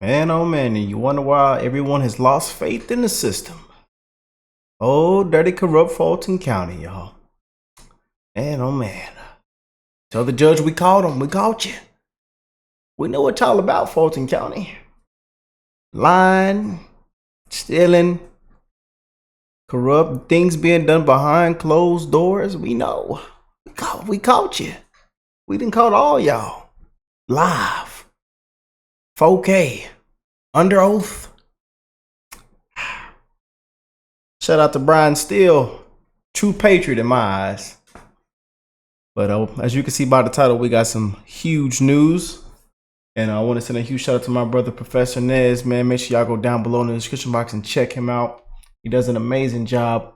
Man, oh man, and you wonder why everyone has lost faith in the system. Oh, dirty, corrupt Fulton County, y'all. Man, oh man. Tell the judge we called him. We caught you. We know what y'all about, Fulton County. Lying, stealing, corrupt things being done behind closed doors. We know. We caught you. We done caught all y'all. Live. 4K. Under oath. Shout out to Brian Steele. True patriot in my eyes. But as you can see by the title, we got some huge news. And I want to send a huge shout out to my brother, Professor Nez, man. Make sure y'all go down below in the description box and check him out. He does an amazing job.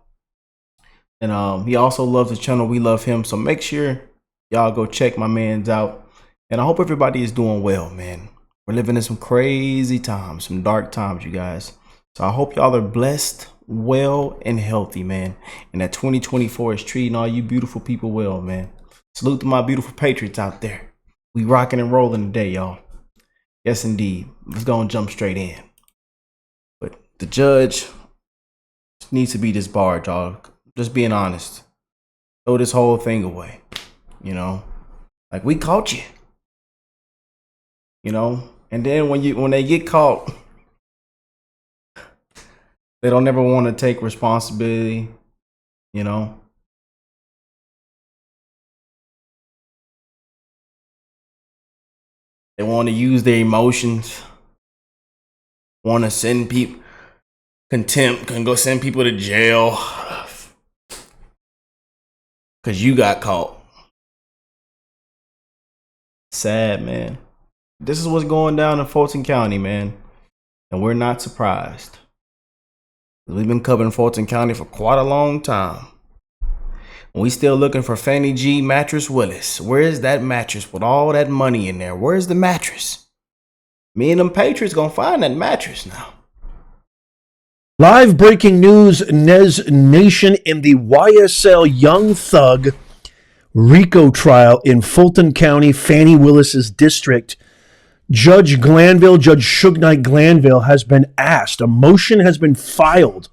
And he also loves the channel. We love him. So make sure y'all go check my man's out. And I hope everybody is doing well, man. We're living in some crazy times, some dark times, you guys. So I hope y'all are blessed, well, and healthy, man. And that 2024 is treating all you beautiful people well, man. Salute to my beautiful patriots out there. We rocking and rolling today, y'all. Yes, indeed. Let's go and jump straight in. But the judge needs to be disbarred, y'all. Just being honest. Throw this whole thing away. You know, like we caught you. You know, and then when they get caught, they don't ever want to take responsibility. You know. They want to use their emotions. Want to send people contempt, can go send people to jail because you got caught. Sad, man. This is what's going down in Fulton County, man. And we're not surprised. We've been covering Fulton County for quite a long time. We still looking for Fani G Mattress Willis. Where's that mattress with all that money in there? Where's the mattress? Me and them Patriots gonna find that mattress now. Live breaking news, Nez Nation, in the YSL Young Thug RICO trial in Fulton County, Fani Willis's district. Judge Suge Knight Glanville has been asked. A motion has been filed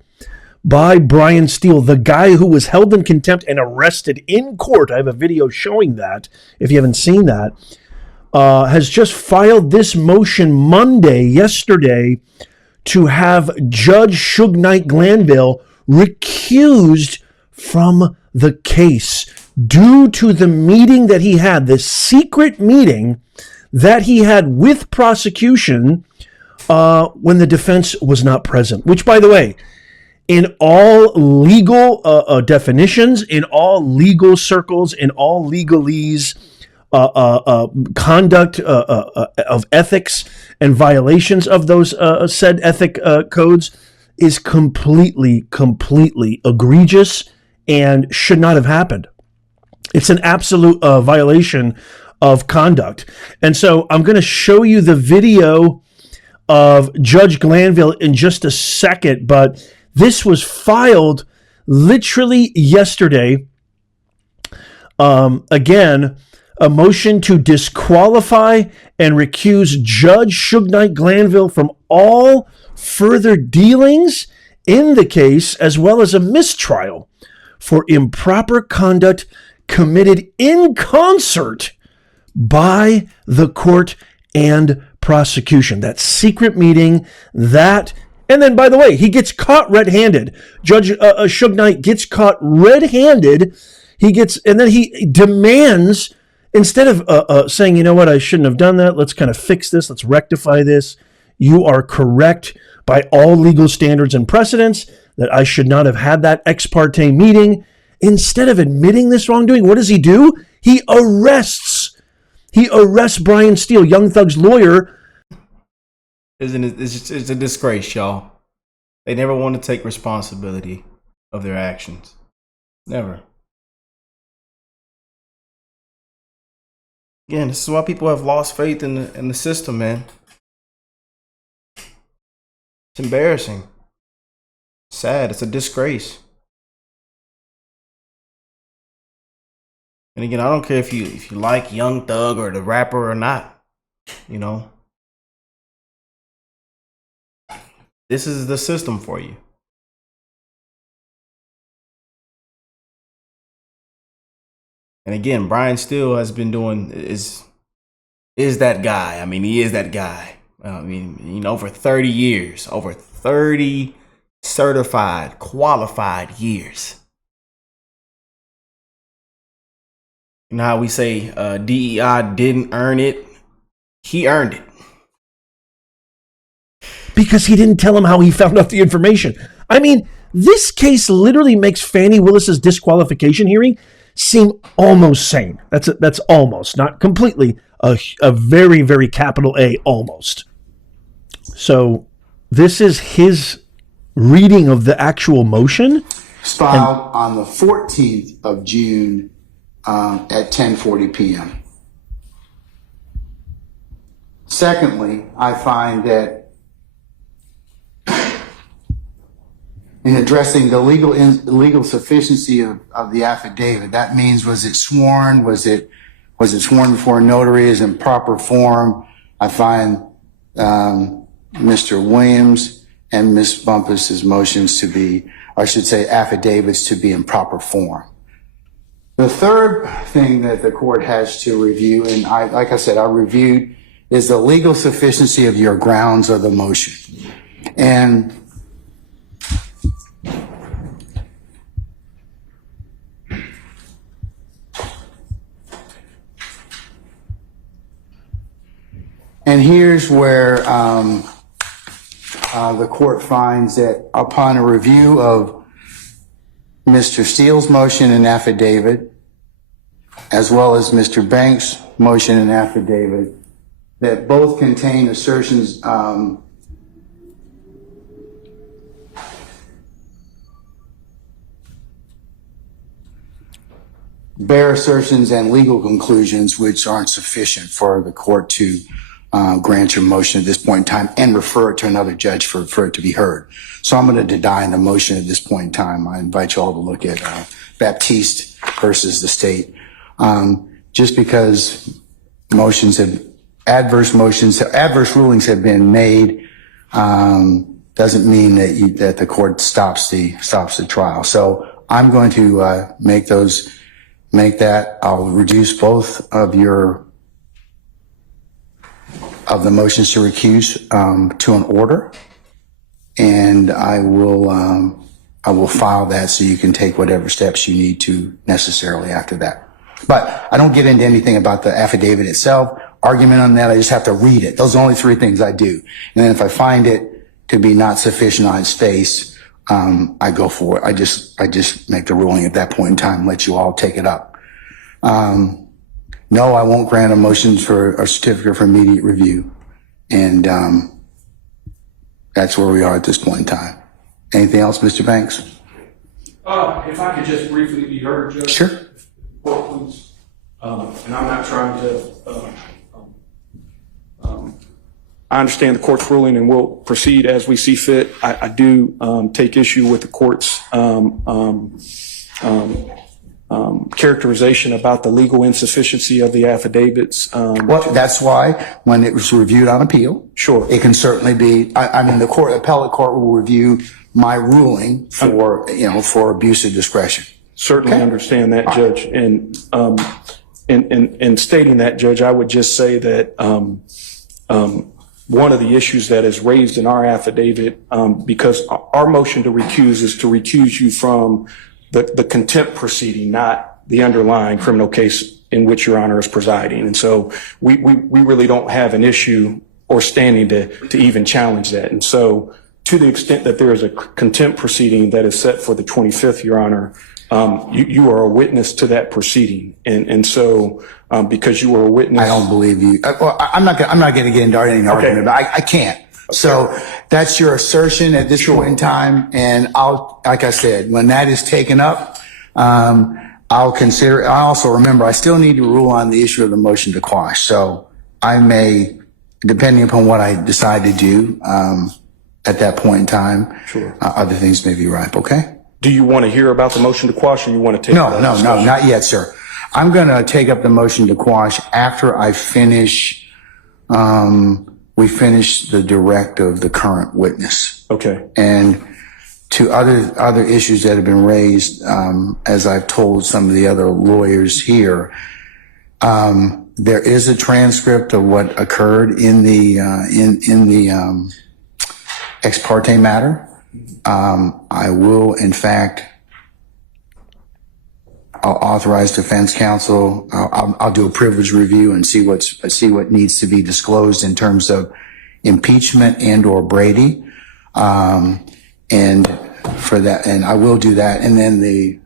by Brian Steele, the guy who was held in contempt and arrested in court. I have a video showing that, if you haven't seen that. Has just filed this motion yesterday, to have Judge Suge Knight Glanville recused from the case due to the meeting that he had, the secret meeting that he had with prosecution when the defense was not present. Which, by the way, in all legal definitions, in all legal circles, in all legalese, conduct of ethics and violations of those said ethic codes is completely egregious and should not have happened. It's an absolute violation of conduct. And so I'm going to show you the video of Judge Glanville in just a second, but this was filed literally yesterday. Again, a motion to disqualify and recuse Judge Suge Knight Glanville from all further dealings in the case, as well as a mistrial for improper conduct committed in concert by the court and prosecution. That secret meeting, and then, by the way, he gets caught red-handed. Judge Suge Knight gets caught red-handed. And then he demands, instead of saying, you know what, I shouldn't have done that. Let's kind of fix this. Let's rectify this. You are correct by all legal standards and precedents that I should not have had that ex parte meeting. Instead of admitting this wrongdoing, what does he do? He arrests Brian Steele, Young Thug's lawyer. It's a disgrace, y'all. They never want to take responsibility of their actions. Never. Again, this is why people have lost faith in the system, man. It's embarrassing. Sad. It's a disgrace. And again, I don't care if you like Young Thug or the rapper or not. You know, This is the system for you. And again, Brian Steele has been doing is that guy. I mean, he is that guy. I mean, you know, over 30 years, over 30 certified, qualified years. You know how we say DEI didn't earn it? He earned it. Because he didn't tell him how he found out the information. I mean, this case literally makes Fani Willis's disqualification hearing seem almost sane. That's almost, not completely, a very, very capital A almost. So this is his reading of the actual motion. Filed on the 14th of June at 10:40 p.m. Secondly, I find that in addressing the legal sufficiency of the affidavit, that means, was it sworn? Was it sworn before a notary? Is in proper form? I find Mr. Williams and Ms. Bumpus's motions to be, or I should say affidavits, to be in proper form. The third thing that the court has to review, and like I said, I reviewed, is the legal sufficiency of your grounds of the motion. And here's where the court finds that upon a review of Mr. Steele's motion and affidavit, as well as Mr. Banks' motion and affidavit, that both contain assertions bare assertions and legal conclusions which aren't sufficient for the court to grant your motion at this point in time and refer it to another judge for it to be heard. So I'm going to deny the motion at this point in time. I invite you all to look at Baptiste versus the state. Just because adverse rulings have been made, doesn't mean that the court stops the trial. So I'm going to make that. I'll reduce both of the motions to recuse to an order, and I will file that so you can take whatever steps you need to necessarily after that. But I don't get into anything about the affidavit itself, argument on that. I just have to read it. Those are the only three things I do. And then if I find it to be not sufficient on its face, I go for it. I just make the ruling at that point in time, let you all take it up. No, I won't grant a motion for a certificate for immediate review. And that's where we are at this point in time. Anything else, Mr. Banks? If I could just briefly be heard, Judge. Sure. Well, please. And I'm not trying to, I understand the court's ruling and we'll proceed as we see fit. I do take issue with the court's characterization about the legal insufficiency of the affidavits. Well, that's why when it was reviewed on appeal, Sure. it can certainly be, I mean, the appellate court will review my ruling for abuse of discretion. Certainly Okay. understand that, Judge. And in stating that, Judge, I would just say that one of the issues that is raised in our affidavit, because our motion to recuse is to recuse you from the contempt proceeding, not the underlying criminal case in which Your Honor is presiding. And so we really don't have an issue or standing to even challenge that. And so to the extent that there is a contempt proceeding that is set for the 25th, Your Honor, you are a witness to that proceeding. And so because you are a witness. I don't believe you. I'm not going to get into any argument, but I can't. So that's your assertion at this point in time. And like I said, when that is taken up, I'll consider it. I also remember I still need to rule on the issue of the motion to quash. So I may, depending upon what I decide to do, at that point in time, Sure. Other things may be ripe. Okay. Do you want to hear about the motion to quash or you want to take No, not yet, sir. I'm going to take up the motion to quash after I finish, we finish the direct of the current witness. Okay. And to other issues that have been raised, as I've told some of the other lawyers here, there is a transcript of what occurred in the ex parte matter. I will, in fact, I'll authorize defense counsel. I'll do a privilege review and see what needs to be disclosed in terms of impeachment and or Brady. And for that, and I will do that. And then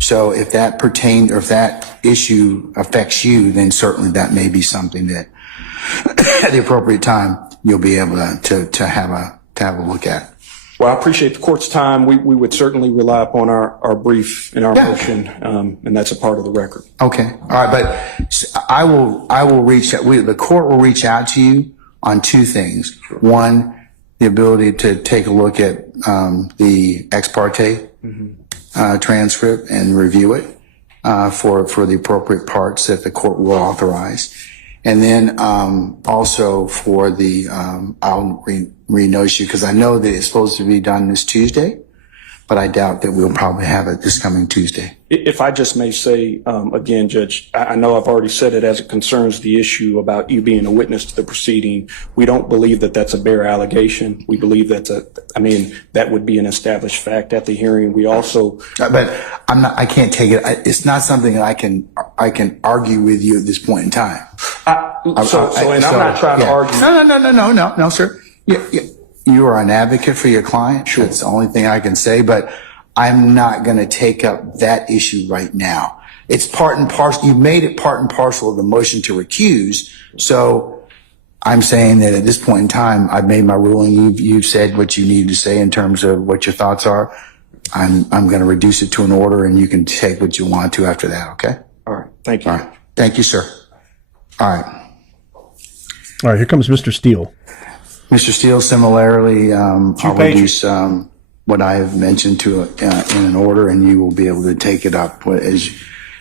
so if that pertained or if that issue affects you, then certainly that may be something that at the appropriate time you'll be able to have a look at. Well, I appreciate the court's time. We would certainly rely upon our brief and our motion, and that's a part of the record. Okay. All right. But I will reach out. The court will reach out to you on two things. One, the ability to take a look at the ex parte transcript and review it for the appropriate parts that the court will authorize. And then also for the, I'll re-notice you because I know that it's supposed to be done this Tuesday, but I doubt that we'll probably have it this coming Tuesday. If I just may say, again, Judge, I know I've already said it as it concerns the issue about you being a witness to the proceeding. We don't believe that that's a bare allegation. We believe that would be an established fact at the hearing. We also. But I can't take it. It's not something that I can argue with you at this point in time. I'm not trying to argue. No, sir. You are an advocate for your client. Sure. That's the only thing I can say, but I'm not going to take up that issue right now. It's part and parcel. You made it part and parcel of the motion to recuse. So I'm saying that at this point in time, I've made my ruling. You've said what you need to say in terms of what your thoughts are. I'm going to reduce it to an order and you can take what you want to after that. Okay. All right. Thank you. All right. Thank you, sir. All right. All right. Here comes Mr. Steele. Mr. Steele, similarly, I'll reduce what I have mentioned to in an order, and you will be able to take it up as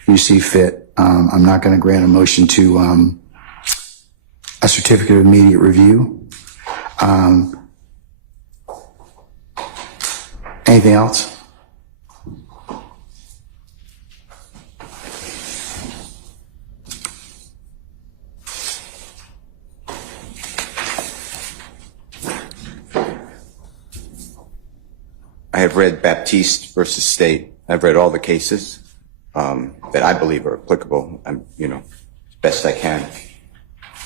you see fit. I'm not going to grant a motion to a certificate of immediate review. Anything else? I have read Baptiste versus State. I've read all the cases that I believe are applicable. I'm, as best I can.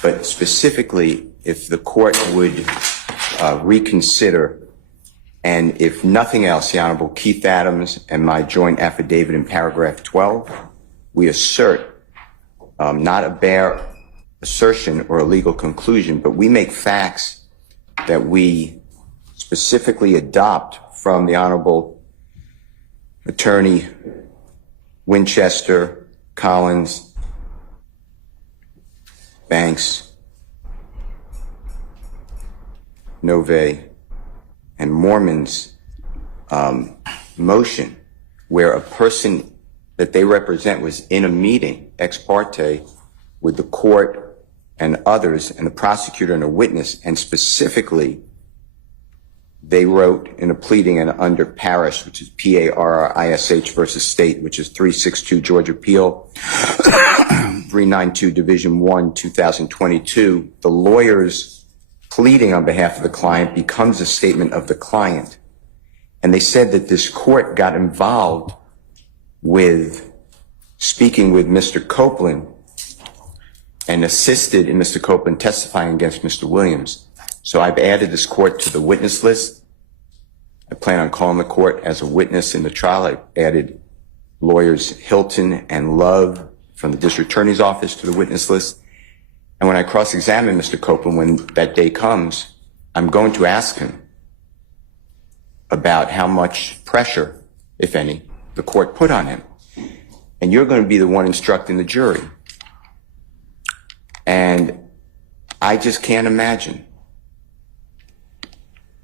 But specifically, if the court would reconsider, and if nothing else, the Honorable Keith Adams and my joint affidavit in paragraph 12, we assert not a bare assertion or a legal conclusion, but we make facts that we specifically adopt from the Honorable Attorney Winchester, Collins, Banks, Nove, and Mormon's motion, where a person that they represent was in a meeting, ex parte, with the court and others, and the prosecutor and a witness, and specifically they wrote in a pleading and under Parish, which is P-A-R-R-I-S-H versus State, which is 362 Georgia Appeal, 392 Division 1, 2022. The lawyer's pleading on behalf of the client becomes a statement of the client. And they said that this court got involved with speaking with Mr. Copeland and assisted in Mr. Copeland testifying against Mr. Williams. So I've added this court to the witness list. I plan on calling the court as a witness in the trial. I've added lawyers Hilton and Love from the district attorney's office to the witness list. And when I cross-examine Mr. Copeland, when that day comes, I'm going to ask him about how much pressure, if any, the court put on him. And you're going to be the one instructing the jury. And I just can't imagine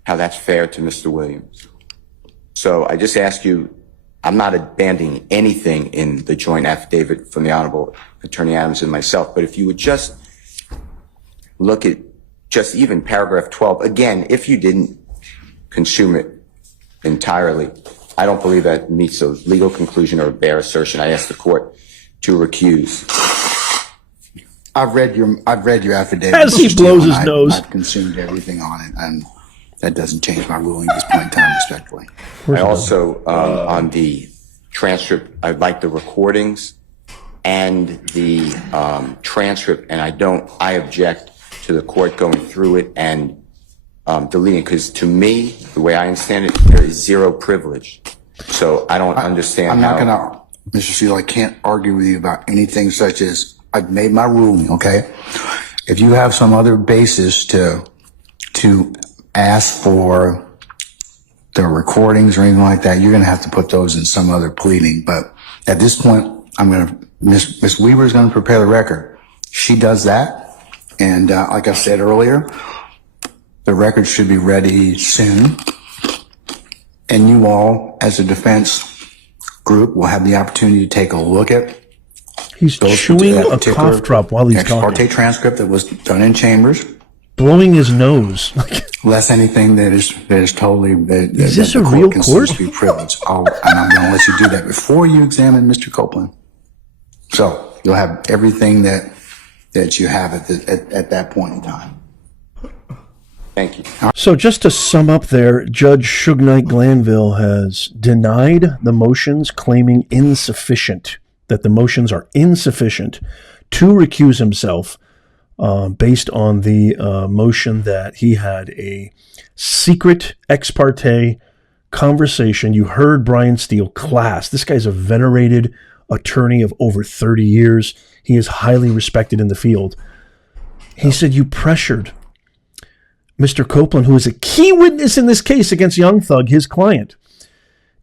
how that's fair to Mr. Williams. So I just ask you, I'm not abandoning anything in the joint affidavit from the Honorable Attorney Adams and myself, but if you would just look at just even paragraph 12, again, if you didn't consume it entirely. I don't believe that meets a legal conclusion or a bare assertion. I ask the court to recuse. I've read your affidavit. As he blows his nose. I've consumed everything on it, and that doesn't change my ruling at this point in time, respectfully. I also, on the transcript, I'd like the recordings and the transcript, and I object to the court going through it and deleting, because to me, the way I understand it, there is zero privilege. So I don't understand. I'm not gonna, Mr. Seal, I can't argue with you about anything such as I've made my ruling, okay? If you have some other basis to ask for the recordings or anything like that, you're gonna have to put those in some other pleading. But at this point, Miss Weaver is gonna prepare the record. She does that. And like I said earlier, the record should be ready soon. And you all, as a defense group, will have the opportunity to take a look at He's chewing a cough drop while he's ex parte talking. transcript that was done in chambers. Blowing his nose. Less anything that is totally Is this a real court? To be privileged. And I'm going to let you do that before you examine Mr. Copeland. So you'll have everything that you have at that point in time. Thank you. So just to sum up there, Judge Suge Glanville has denied the motions, claiming that the motions are insufficient to recuse himself based on the motion that he had a secret ex parte conversation. You heard Brian Steele, class. This guy's a venerated attorney of over 30 years. He is highly respected in the field. He said, you pressured Mr. Copeland, who is a key witness in this case against Young Thug, his client,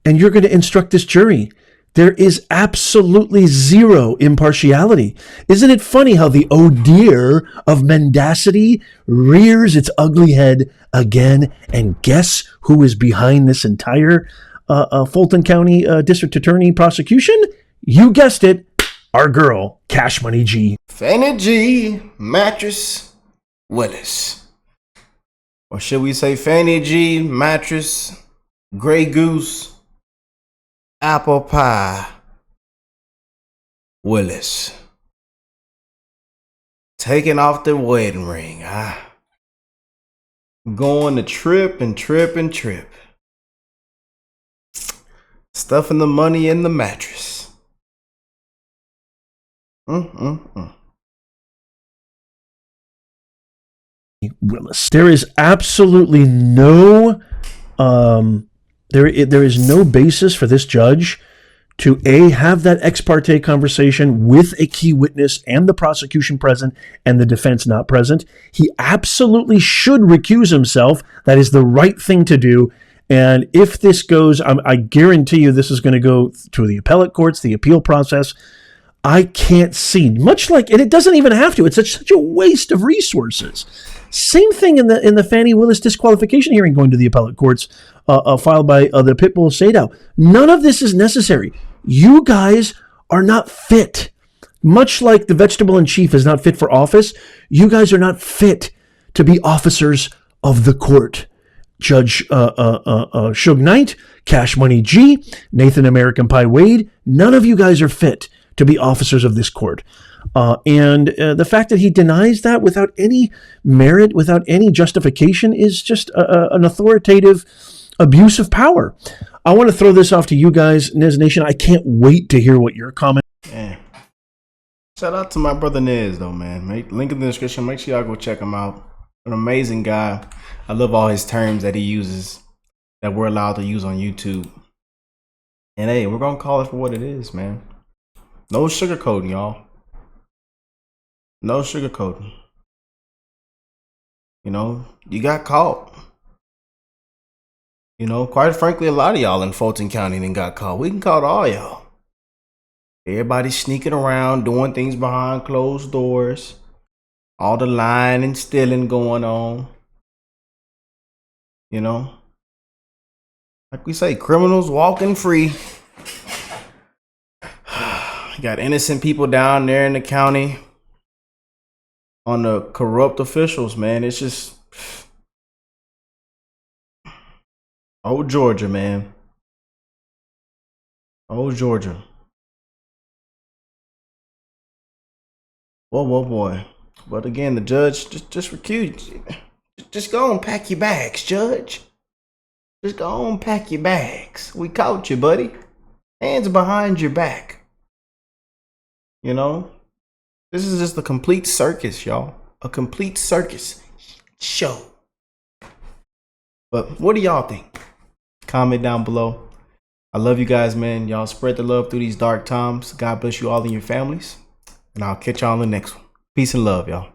and you're going to instruct this jury. There is absolutely zero impartiality. Isn't it funny how the oh dear of mendacity rears its ugly head again? And guess who is behind this entire Fulton County District Attorney prosecution? You guessed it, our girl, Cash Money G. Fani G. Mattress Willis. Or should we say Fani G. Mattress Grey Goose Apple Pie Willis. Taking off the wedding ring. Going to trip and trip and trip. Stuffing the money in the mattress. Willis. There is absolutely no there is no basis for this judge to have that ex parte conversation with a key witness and the prosecution present and the defense not present. He absolutely should recuse himself. That is the right thing to do. And if this goes, I guarantee you this is going to go to the appellate courts, the appeal process. I can't see, much like, and it doesn't even have to. It's such a waste of resources. Same thing in the Fani Willis disqualification hearing going to the appellate courts, filed by the Pitbull Sadow. None of this is necessary. You guys are not fit. Much like the vegetable in chief is not fit for office, you guys are not fit to be officers of the court. Judge Suge Knight, Cash Money G, Nathan American Pie Wade, none of you guys are fit to be officers of this court. And the fact that he denies that without any merit, without any justification, is just an authoritative abuse of power. I want to throw this off to you guys, Nez Nation. I can't wait to hear what your comment. Yeah. Shout out to my brother Nez, though, man. Link in the description. Make sure y'all go check him out. An amazing guy. I love all his terms that he uses that we're allowed to use on YouTube. And hey, we're going to call it for what it is, man. No sugarcoating, y'all. No sugarcoating. You know, you got caught. You know, quite frankly, a lot of y'all in Fulton County done got caught. We can call all y'all. Everybody sneaking around, doing things behind closed doors. All the lying and stealing going on. You know, like we say, criminals walking free. You got innocent people down there in the county on the corrupt officials, man. It's just, Oh, Georgia, man. Oh, Georgia. Whoa, boy. But again, the judge just recused. Just go and pack your bags, Judge. Just go and pack your bags. We caught you, buddy. Hands behind your back. You know? This is just a complete circus, y'all. A complete circus show. But what do y'all think? Comment down below. I love you guys, man. Y'all spread the love through these dark times. God bless you all and your families. And I'll catch y'all on the next one. Peace and love, y'all.